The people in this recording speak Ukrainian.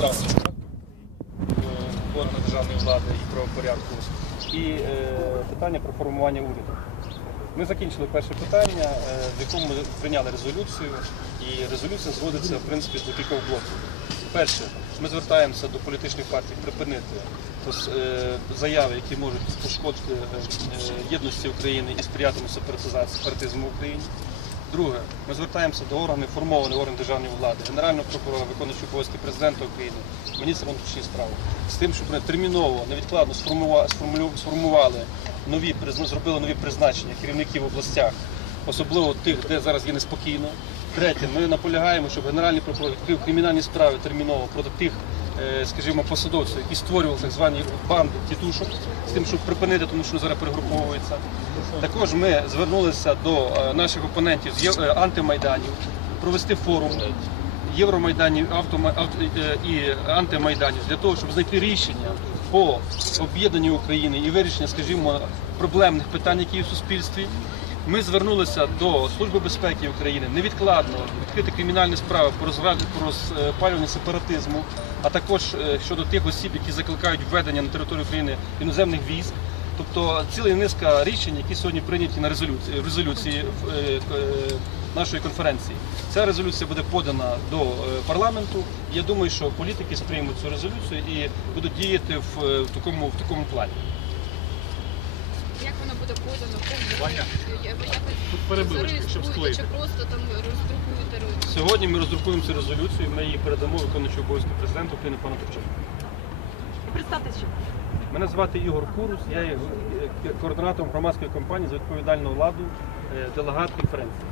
справ в органах державної влади і правопорядку. І е, питання про формування уряду. Ми закінчили перше питання, е, в якому ми прийняли резолюцію, і резолюція зводиться в принципі до кількох блоків. Перше, ми звертаємося до політичних партій припинити е, заяви, які можуть пошкодити е, е, єдності України і сприятимуть сепаратизації сепаратизму в Україні. Друге, ми звертаємося до органів формованих органів державної влади, Генерального прокурора, виконуючого обов'язки президента України, міністра внутрішніх справ, з тим, щоб вони терміново, невідкладно сформували нові зробили нові призначення керівників в областях, особливо тих, де зараз є неспокійно. Третє, ми наполягаємо, щоб генеральний прокурор відкрив кримінальні справи терміново проти тих, е, скажімо, посадовців, які створювали так звані банди тітушок, з тим, щоб припинити, тому що зараз перегруповуються. Також ми звернулися до е, наших опонентів з е, антимайданів провести форум Євромайданів і антимайданів для того, щоб знайти рішення по об'єднанню України і вирішення, скажімо, проблемних питань, які є в суспільстві. Ми звернулися до Служби безпеки України невідкладно відкрити кримінальні справи розграді розпалюванню сепаратизму, а також е, щодо тих осіб, які закликають введення на територію України іноземних військ. Тобто ціла низка рішень, які сьогодні прийняті на резолюції, в резолюції е, е, нашої конференції. Ця резолюція буде подана до е, парламенту. Я думаю, що політики сприймуть цю резолюцію і будуть діяти е, в такому в такому плані. Як воно буде подано? Ваня, Тут перебивочку, щоб склеїти. Чи просто там роздрукуєте роз- Сьогодні ми роздрукуємо цю резолюцію. Ми її передамо виконуючому обов'язки президента України пану Турчаку. Представте що Мене звати Ігор Курус. Я є е, координатором громадської компанії з відповідального владу, е, делегат конференції.